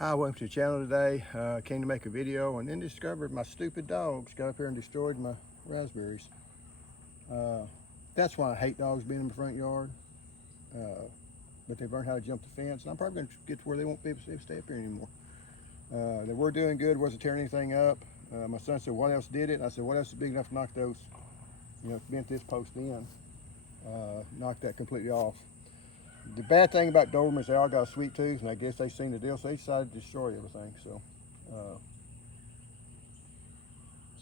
Hi, welcome to the channel today. Came to make a video and then discovered my stupid dogs got up here and destroyed my raspberries. That's why I hate dogs being in my front yard. But they've learned how to jump the fence, and I'm probably going to get to where they won't be able to stay up here anymore. They were doing good, wasn't tearing anything up. My son said, what else did it? And I said, what else is big enough to knock those, bent this post in, knock that completely off. The bad thing about Dobermanns, they all got a sweet tooth, and I guess they seen the deal, so they decided to destroy everything. So,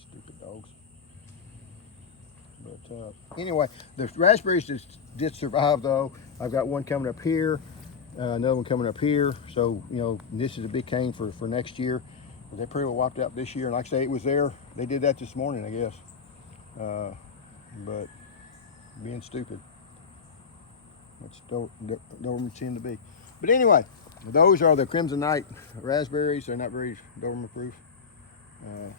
stupid dogs. But anyway, the raspberries did survive though. I've got one coming up here, another one coming up here. So, this is a big cane for next year. But they pretty well wiped out this year. And like I say, it was there. They did that this morning, I guess. But being stupid. That's Doberman seem to be. But anyway, those are the Crimson Night raspberries. They're not very Doberman proof. Let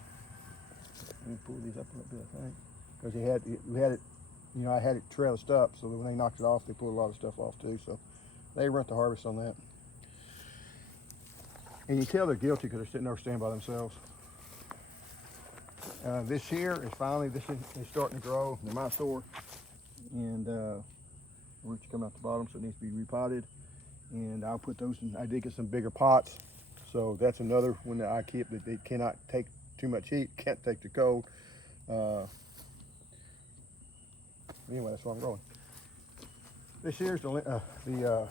me pull these up a little bit, I think, because we had it. I had it trellised up, so that when they knocked it off, they pulled a lot of stuff off too. So they rent the harvest on that. And you tell they're guilty because they're sitting there standing by themselves. This here is finally is starting to grow. They're my sore, and roots come out the bottom, so it needs to be repotted. And I'll put those in. I did get some bigger pots, so that's another one that I keep, that they cannot take too much heat, can't take the cold. Anyway, that's what I'm growing. This here's the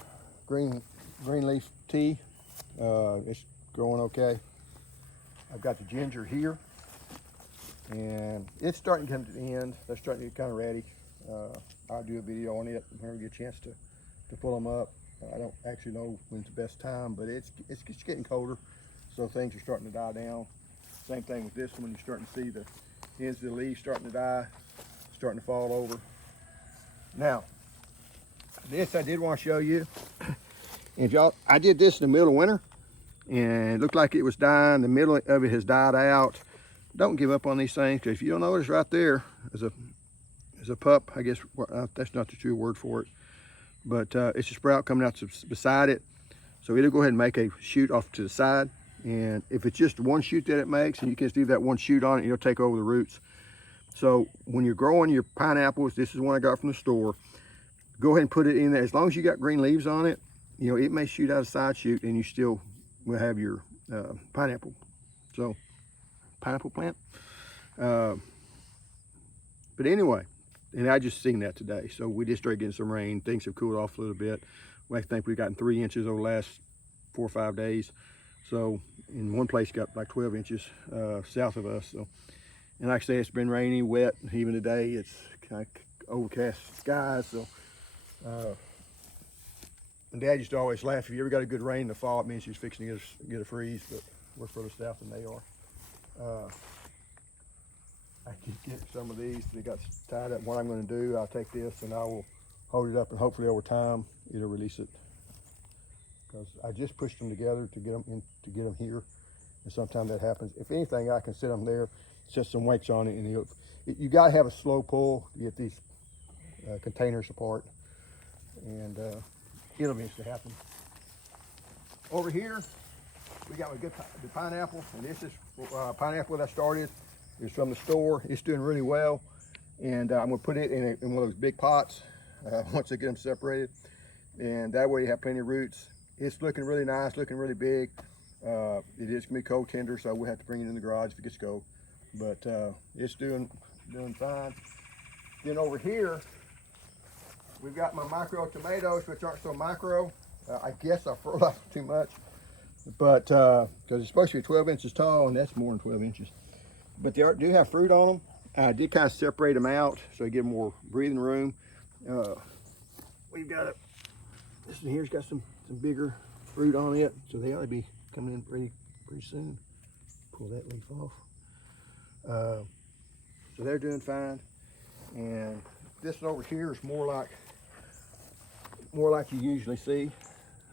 green leaf tea. It's growing okay. I've got the ginger here, and it's starting to come to the end. They're starting to get kind of ratty. I'll do a video on it when we get a chance to pull them up. I don't actually know when's the best time, but it's getting colder, so things are starting to die down. Same thing with this one. You're starting to see the ends of the leaves starting to die, starting to fall over. Now, this I did want to show you. If y'all, I did this in the middle of winter, and it looked like it was dying. The middle of it has died out. Don't give up on these things, because if you don't notice right there, there's a pup, I guess. That's not the true word for it, but it's a sprout coming out beside it. So it'll go ahead and make a shoot off to the side, and if it's just one shoot that it makes, and you can just leave that one shoot on it, it'll take over the roots. So when you're growing your pineapples, this is one I got from the store, go ahead and put it in there. As long as you got green leaves on it, it may shoot out a side shoot, and you still will have your pineapple. So pineapple plant. But anyway, and I just seen that today. So we just started getting some rain. Things have cooled off a little bit. I think we've gotten 3 inches over the last 4 or 5 days. So in one place got like 12 inches south of us. So, and like I say, it's been rainy, wet. Even today, it's kind of overcast skies. So and Dad used to always laugh, if you ever got a good rain in the fall, it means she's fixing to get a freeze, but we're further south than they are. I can get some of these. They got tied up. What I'm going to do, I'll take this and I will hold it up, and hopefully over time it'll release it. Because I just pushed them together to get them here, and sometimes that happens. If anything, I can set them there, set some weights on it, and you got to have a slow pull to get these containers apart, and it'll eventually happen. Over here, we got the pineapple, and this is pineapple that I started. It's from the store. It's doing really well, and I'm gonna put it in one of those big pots once I get them separated, and that way you have plenty of roots. It's looking really nice, looking really big. It is gonna be cold tender, so we'll have to bring it in the garage if it gets cold, but it's doing fine. Then over here, we've got my micro tomatoes, which aren't so micro. I guess I fertilized too much, but because it's supposed to be 12 inches tall, and that's more than 12 inches. But they do have fruit on them. I did kind of separate them out so they get more breathing room. We've got this one here's got some bigger fruit on it, so they ought to be coming in pretty soon. Pull that leaf off. So they're doing fine. And this one over here is more like you usually see.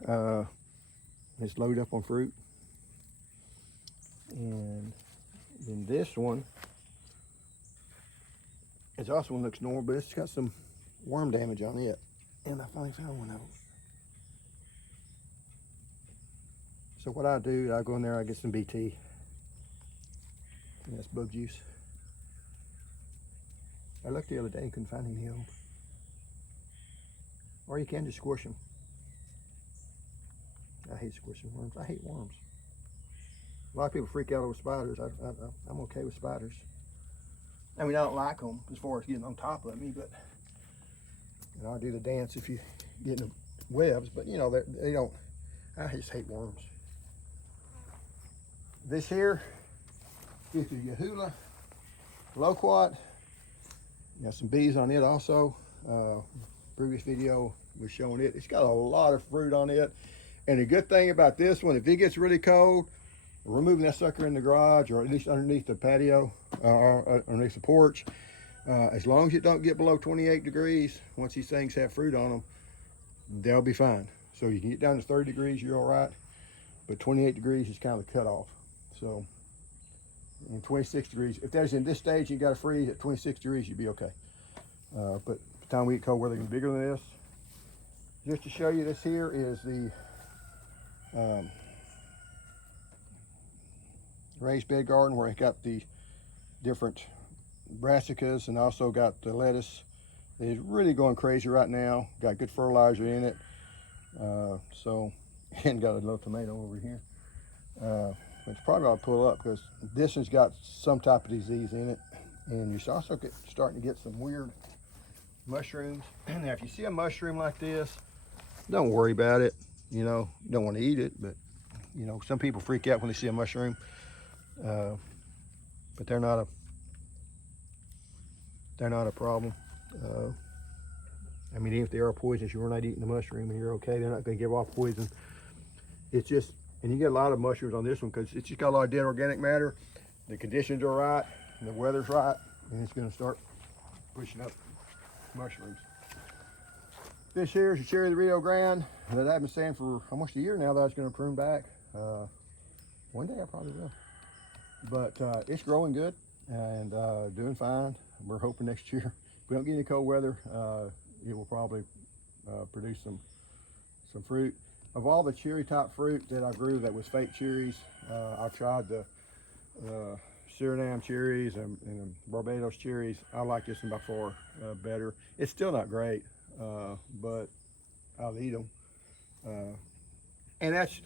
It's loaded up on fruit. And then this one is also one that looks normal, but it's got some worm damage on it. And I finally found one of them. So what I do, I go in there, I get some BT. And that's bug juice. I looked the other day and couldn't find any of them. Or you can just squish them. I hate squishing worms. I hate worms. A lot of people freak out over spiders. I'm okay with spiders. I mean, I don't like them as far as getting on top of me, but you know, I do the dance if you get in the webs. But you know, they don't. I just hate worms. This here is a Yahula loquat. Got some bees on it also. Previous video was showing it. It's got a lot of fruit on it. And the good thing about this one, if it gets really cold, we're moving that sucker in the garage or at least underneath the patio or underneath the porch. As long as it don't get below 28 degrees, once these things have fruit on them, they'll be fine. So you can get down to 30 degrees, you're all right. But 28 degrees is kind of the cutoff. So, in 26 degrees, if there's in this stage, you got to freeze at 26 degrees, you'd be okay. But by the time we get cold weather, it's bigger than this. Just to show you, this here is the raised bed garden where it got the different brassicas and also got the lettuce. It's really going crazy right now. Got good fertilizer in it. And got a little tomato over here. It's probably ought to pull up because this has got some type of disease in it. And you're also starting to get some weird mushrooms. Now, if you see a mushroom like this, don't worry about it. You know, you don't want to eat it, but you know, some people freak out when they see a mushroom. But they're not a problem. I mean, even if they are poisonous, you're not eating the mushroom and you're okay. They're not going to give off poison. It's just, and you get a lot of mushrooms on this one because it's just got a lot of dead organic matter. The conditions are right, and the weather's right, and it's going to start pushing up mushrooms. This here is a cherry of the Rio Grande that I've been saying for almost a year now that I was going to prune back. One day I probably will. But it's growing good and doing fine. We're hoping next year, if we don't get any cold weather, it will probably produce some fruit. Of all the cherry type fruit that I grew that was fake cherries, I've tried the Suriname cherries and Barbados cherries. I like this one by far better. It's still not great, but I'll eat them. And that's,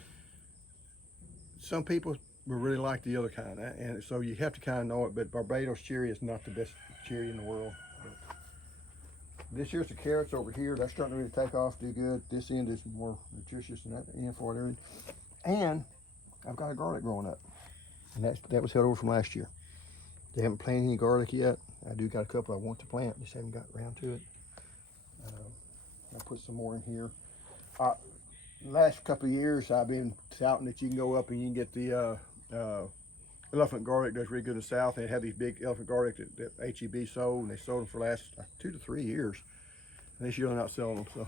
some people will really like the other kind, and so you have to kind of know it, but Barbados cherry is not the best cherry in the world. But this here's the carrots over here. That's starting to really take off, do good. This end is more nutritious than that end for it. And I've got a garlic growing up, and that was held over from last year. They haven't planted any garlic yet. I do got a couple I want to plant, just haven't got around to it. I'll put some more in here. Last couple of years, I've been touting that you can go up and you can get the elephant garlic that's really good in the South. They have these big elephant garlic that HEB sold, and they sold them for the last 2 to 3 years. And this year they're not selling them, so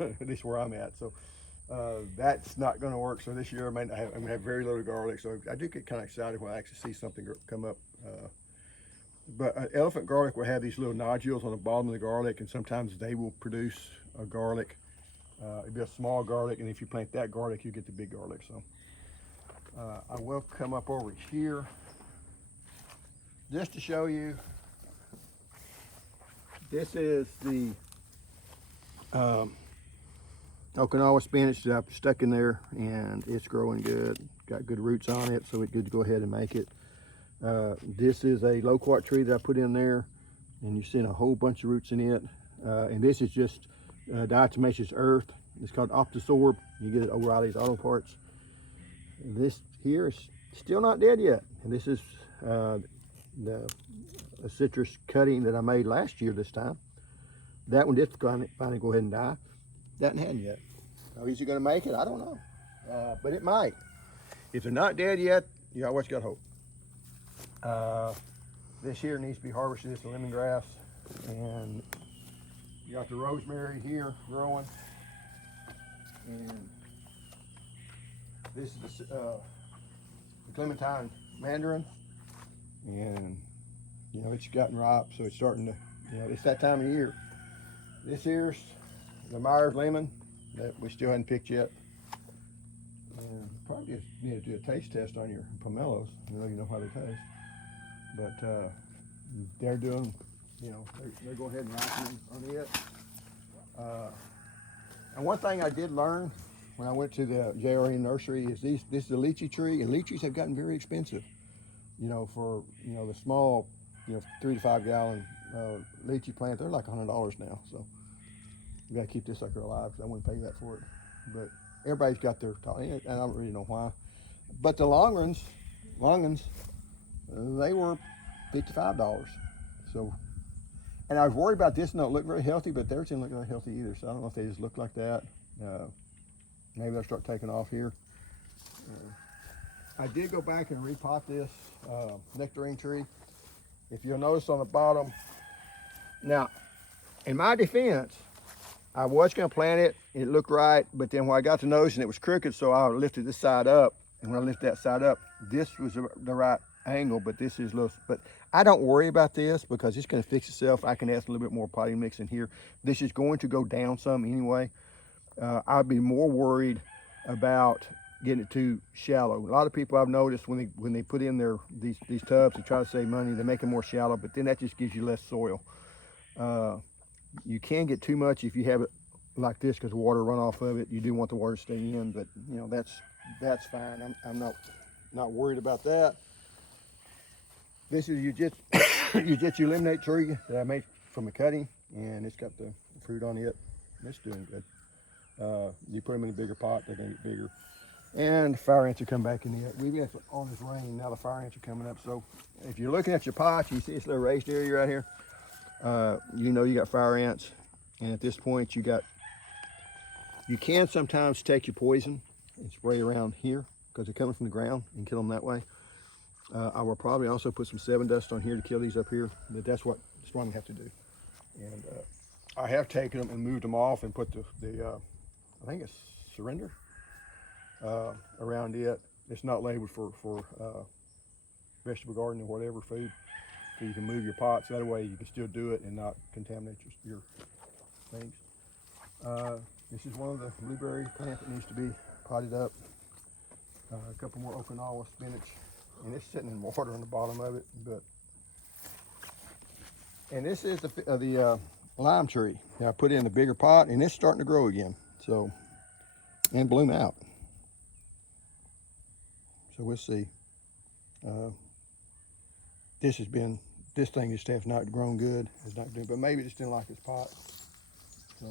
at least where I'm at. So that's not going to work. So this year I'm going to have very little garlic. So I do get kind of excited when I actually see something come up. But elephant garlic will have these little nodules on the bottom of the garlic, and sometimes they will produce a garlic. It'll be a small garlic, and if you plant that garlic, you get the big garlic. So I will come up over here just to show you. This is the Okinawa spinach that I've stuck in there, and it's growing good. Got good roots on it, so it's good to go ahead and make it. This is a loquat tree that I put in there, and you're seeing a whole bunch of roots in it. And this is just diatomaceous earth. It's called Optosorb. You get it over O'Reilly's Auto Parts. And this here is still not dead yet. And this is a citrus cutting that I made last year this time. That one did finally go ahead and die. That hadn't yet. How is it going to make it? I don't know. But it might. If they're not dead yet, you always got hope. This here needs to be harvested. It's the lemongrass. And you got the rosemary here growing. And this is the clementine mandarin. And, you know, it's gotten ripe, so it's starting to, you know, it's that time of year. This here's the Myers lemon that we still hadn't picked yet. And probably just need to do a taste test on your pomelos. You know how they taste. But they're doing, they're going ahead and ripening on it. And one thing I did learn when I went to the JRE nursery is this is a lychee tree, and lychees have gotten very expensive. For the small, 3 to 5 gallon lychee plant, they're like $100 now. So you got to keep this sucker alive because I wouldn't pay that for it. But everybody's got their and I don't really know why. But the longens, they were $55. So, and I was worried about this not look very healthy, but theirs didn't look very healthy either. So I don't know if they just look like that. Maybe they'll start taking off here. I did go back and repot this nectarine tree. If you'll notice on the bottom, now, in my defense, I was going to plant it. It looked right, but then when I got to noticing it was crooked, so I lifted this side up. And when I lift that side up, this was the right angle, but this is loose. But I don't worry about this because it's going to fix itself. I can add a little bit more potting mix in here. This is going to go down some anyway. I'd be more worried about getting it too shallow. A lot of people I've noticed when they put in these tubs to try to save money, they make them more shallow, but then that just gives you less soil. You can get too much if you have it like this because water run off of it. You do want the water to stay in, but that's fine. I'm not worried about that. This is your Jet Eliminate tree that I made from a cutting, and it's got the fruit on it. It's doing good. You put them in a bigger pot, they're gonna get bigger. And the fire ants are coming back in it. We've got all this rain, now the fire ants are coming up. So if you're looking at your pot, you see this little raised area right here. You got fire ants, and at this point you can sometimes take your poison and spray around here because they're coming from the ground and kill them that way. I will probably also put some 7 dust on here to kill these up here, but that's what I'm gonna have to do. And I have taken them and moved them off and put the I think it's surrender around it. It's not labeled for vegetable garden or whatever food. So you can move your pots, that way you can still do it and not contaminate your things. This is one of the blueberry plants that needs to be potted up. A couple more Okinawa spinach, and it's sitting in water on the bottom of it. And this is the lime tree. Now I put it in a bigger pot, and it's starting to grow again. So, and bloom out. So we'll see. This thing just has not grown good. It's not doing, but maybe it just didn't like its pot. So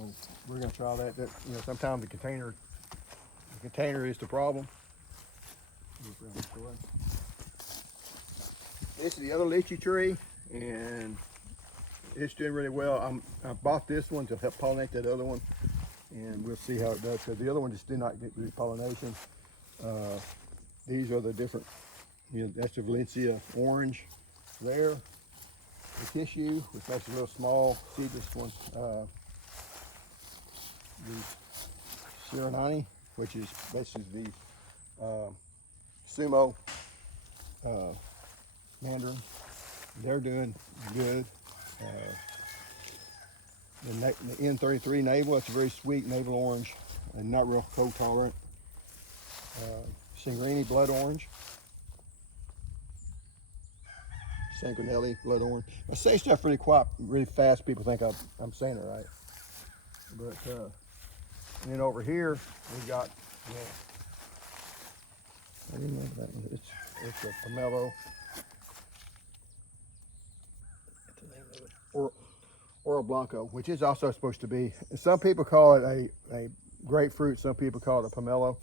we're gonna try that. Sometimes the container is the problem. This is the other lychee tree, and it's doing really well. I bought this one to help pollinate that other one, and we'll see how it does, because the other one just did not get really pollination. These are the different, that's the Valencia orange there. The tissue, which makes a little small seedless one. The Sirenani, which is basically the sumo mandarin. They're doing good. The N33 navel, it's a very sweet navel orange and not real cold tolerant. Singrini blood orange. Sanguinelli blood orange. I say stuff really fast. People think I'm saying it right. But and then over here we got I didn't know that one. It's a pomelo. Oro Blanco, which is also supposed to be, some people call it a grapefruit, some people call it a pomelo.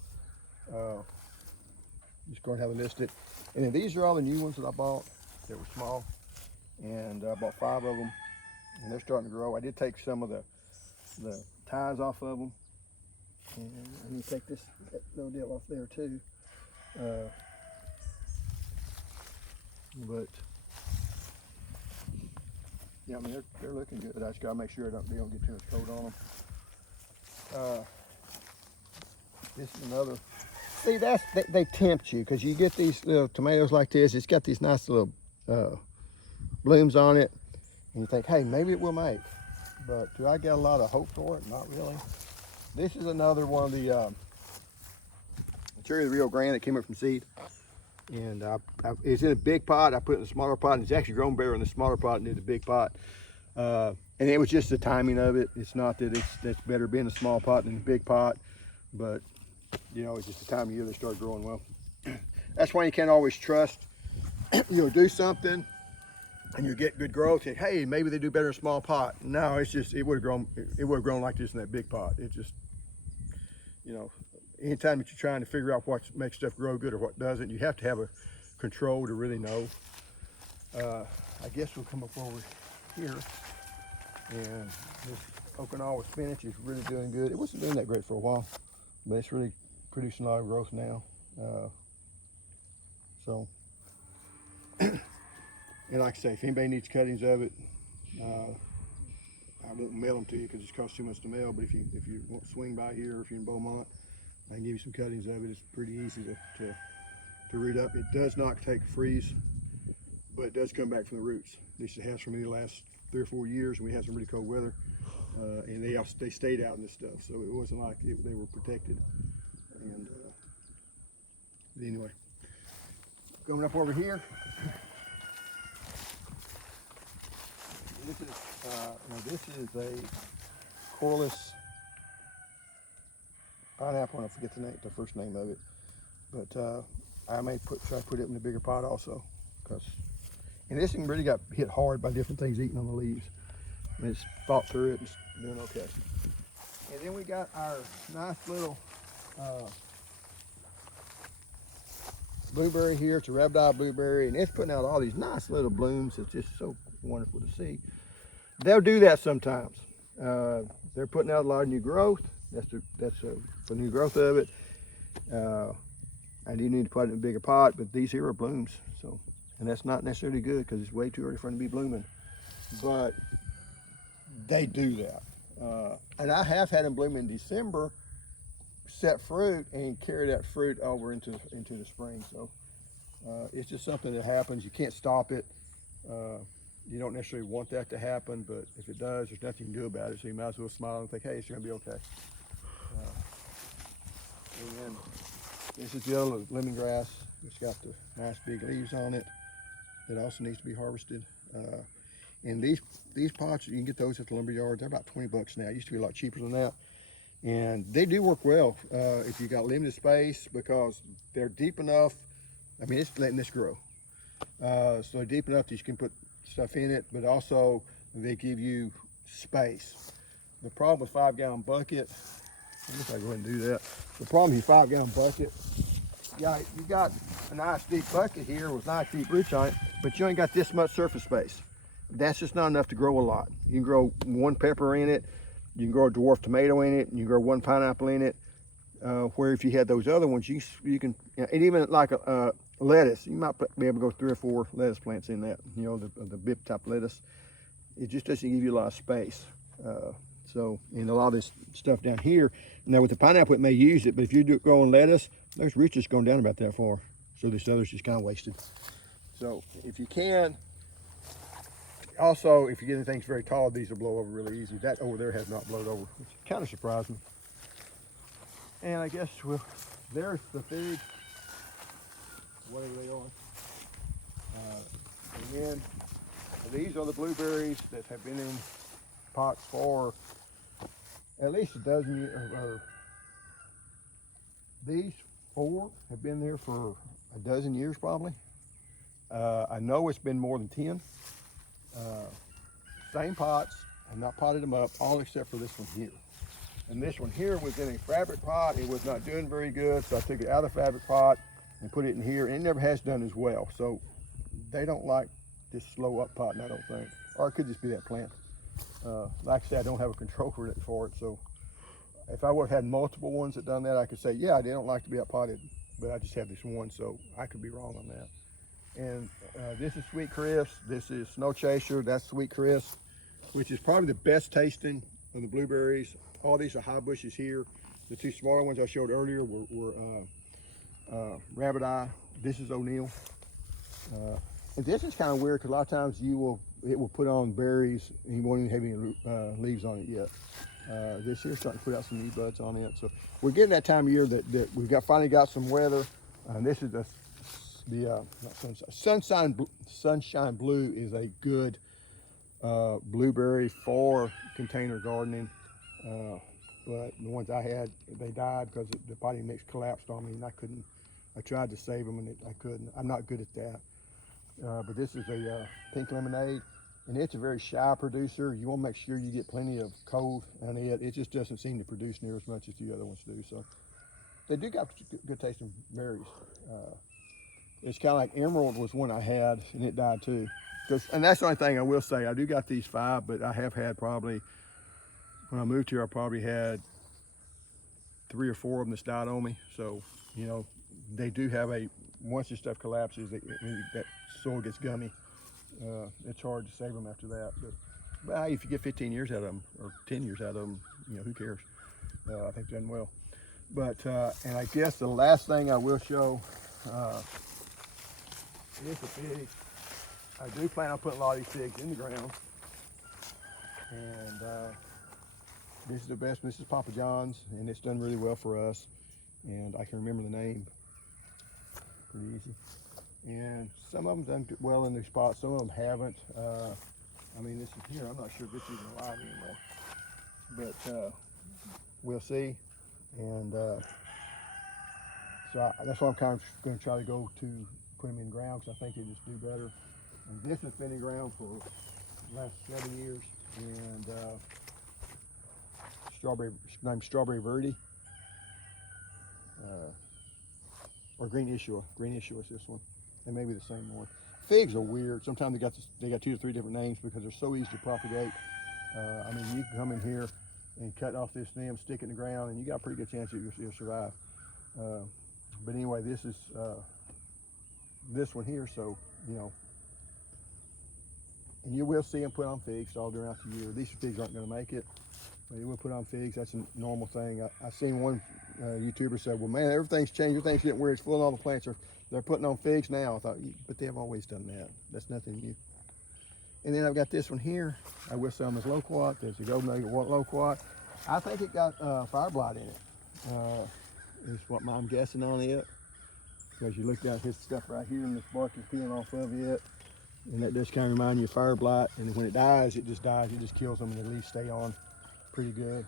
Just go ahead and have it listed. And then these are all the new ones that I bought that were small, and I bought 5 of them, and they're starting to grow. I did take some of the ties off of them, and I'm gonna take that little deal off there too. But yeah, I mean they're looking good. I just gotta make sure they don't get too much cold on them. This is another. See, they tempt you, because you get these little tomatoes like this. It's got these nice little blooms on it, and you think, hey, maybe it will make. But do I get a lot of hope for it? Not really. This is another one of the cherry of the Rio Grande that came up from seed. And it's in a big pot. I put it in a smaller pot, and it's actually grown better in the smaller pot than in the big pot. And it was just the timing of it. It's not that that's better being a small pot than a big pot, but you know, it's just the time of year they start growing well. That's why you can't always trust, you know, do something and you get good growth. And, hey, maybe they do better in a small pot. No, it's just it would have grown like this in that big pot. It just, you know, anytime that you're trying to figure out what makes stuff grow good or what doesn't, you have to have a control to really know. I guess we'll come up over here, and this Okinawa spinach is really doing good. It wasn't doing that great for a while, but it's really producing a lot of growth now. So, and like I say, if anybody needs cuttings of it, I won't mail them to you because it costs too much to mail. But if you want to swing by here, or if you're in Beaumont, I can give you some cuttings of it. It's pretty easy to root up. It does not take a freeze, but it does come back from the roots. At least it has for me the last 3 or 4 years, and we had some really cold weather, and they stayed out in this stuff, so it wasn't like they were protected. And but anyway, going up over here. This is a Corliss pineapple, and I forget the first name of it, but I may try to put it in a bigger pot also, and this thing really got hit hard by different things eating on the leaves. I mean, it's fought through it and it's doing okay. And then we got our nice little blueberry here. It's a rabbit blueberry, and it's putting out all these nice little blooms. It's just so wonderful to see. They'll do that sometimes. They're putting out a lot of new growth. That's the new growth of it. I do need to put it in a bigger pot, but these here are blooms. So, and that's not necessarily good because it's way too early for them to be blooming. But they do that. And I have had them bloom in December, set fruit, and carry that fruit over into the spring. So it's just something that happens. You can't stop it. You don't necessarily want that to happen, but if it does, there's nothing you can do about it. So you might as well smile and think, hey, it's going to be okay. And then this is the other lemongrass. It's got the nice big leaves on it. It also needs to be harvested. And these pots, you can get those at the lumber yard. They're about 20 bucks now. It used to be a lot cheaper than that. And they do work well if you got limited space, because they're deep enough. I mean, it's letting this grow. So they're deep enough that you can put stuff in it, but also they give you space. The problem with 5-gallon bucket, I guess I'll go ahead and do that. The problem with your 5-gallon bucket, yeah, you got a nice deep bucket here with nice deep roots on it, but you ain't got this much surface space. That's just not enough to grow a lot. You can grow 1 pepper in it, you can grow a dwarf tomato in it, and you can grow 1 pineapple in it. Where if you had those other ones, you can, and even like a lettuce, you might be able to go 3 or 4 lettuce plants in that, you know, the bib type lettuce. It just doesn't give you a lot of space. So, and a lot of this stuff down here, now with the pineapple it may use it, but if you're growing lettuce, those roots just going down about that far. So this other's just kind of wasted. So if you can, also if you get anything very tall, these will blow over really easy. That over there has not blown over, which kind of surprised me. And I guess there's the figs, whatever they are. And then these are the blueberries that have been in pots for at least a dozen years. These 4 have been there for a dozen years probably. I know it's been more than 10. Same pots. I've not potted them up, all except for this one here. And this one here was in a fabric pot. It was not doing very good, so I took it out of the fabric pot and put it in here, and it never has done as well. So they don't like this slow up potting, I don't think. Or it could just be that plant. Like I said, I don't have a control for it, so if I would have had multiple ones that done that, I could say, yeah, they don't like to be up potted, but I just have this one, so I could be wrong on that. And this is Sweet Crisp, this is Snow Chaser, that's Sweet Crisp, which is probably the best tasting of the blueberries. All these are high bushes here. The 2 smaller ones I showed earlier were Rabbit Eye. This is O'Neill. And this is kind of weird because a lot of times it will put on berries and you won't even have any leaves on it yet. This year's starting to put out some new buds on it. So we're getting that time of year that we've finally got some weather. And this is sunshine blue is a good blueberry for container gardening. But the ones I had, they died because the potting mix collapsed on me, and I tried to save them, and I couldn't. I'm not good at that. But this is a pink lemonade, and it's a very shy producer. You want to make sure you get plenty of cold on it. It just doesn't seem to produce near as much as the other ones do. So they do got good tasting berries. It's kind of like Emerald was one I had, and it died too. And that's the only thing I will say. I do got these 5, but I have had probably, when I moved here, I probably had 3 or 4 of them that's died on me. So, you know, they do have once this stuff collapses, that soil gets gummy. It's hard to save them after that. But if you get 15 years out of them, or 10 years out of them, you know, who cares? I think they're done well. But, and I guess the last thing I will show is the figs. I do plan on putting a lot of these figs in the ground. And this is the best. This is Papa John's, and it's done really well for us. And I can remember the name pretty easy. And some of them done well in their spots, some of them haven't. I mean, this is here, I'm not sure if it's even alive anymore. But we'll see. And so that's why I'm kind of going to try to go to put them in ground, because I think they just do better. And this has been in ground for the last 7 years. And named Strawberry Verde. Or Green Issue. Green Issue is this one. They may be the same one. Figs are weird. Sometimes they got 2 or 3 different names because they're so easy to propagate. I mean, you can come in here and cut off this stem, stick it in the ground, and you got a pretty good chance you'll survive. But anyway, this is this one here, so, you know, and you will see them put on figs all throughout the year. These figs aren't going to make it, but you will put on figs. That's a normal thing. I seen one YouTuber said, well, man, everything's changed. Everything's getting weird. It's full of all the plants. They're putting on figs now. I thought, but they've always done that. That's nothing new. And then I've got this one here. I will sell them as loquat. There's a golden nugget loquat. I think it got fire blight in it. Is what I'm guessing on it. Because you look down at this stuff right here, and this bark is peeling off of it. And that does kind of remind you of fire blight. And when it dies, it just dies. It just kills them, and the leaves stay on pretty good.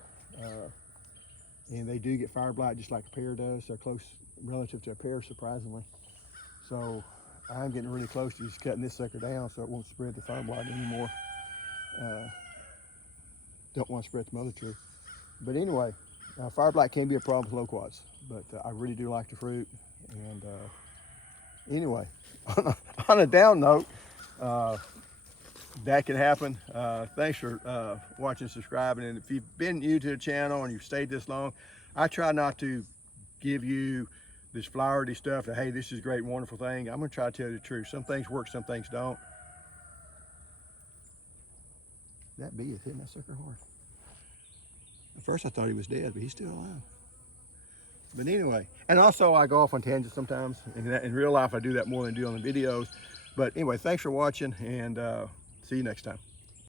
And they do get fire blight just like a pear does. They're close relative to a pear, surprisingly. So I'm getting really close to just cutting this sucker down so it won't spread the fire blight anymore. Don't want to spread the mother tree. But anyway, fire blight can be a problem with loquats, but I really do like the fruit. And anyway, on a down note, that can happen. Thanks for watching, subscribing, and if you've been new to the channel and you've stayed this long, I try not to give you this flowery stuff that, hey, this is a great, wonderful thing. I'm gonna try to tell you the truth. Some things work, some things don't. That bee is hitting that sucker hard. At first I thought he was dead, but he's still alive. But anyway, and also I go off on tangents sometimes. In real life I do that more than I do on the videos. But anyway, thanks for watching, and see you next time.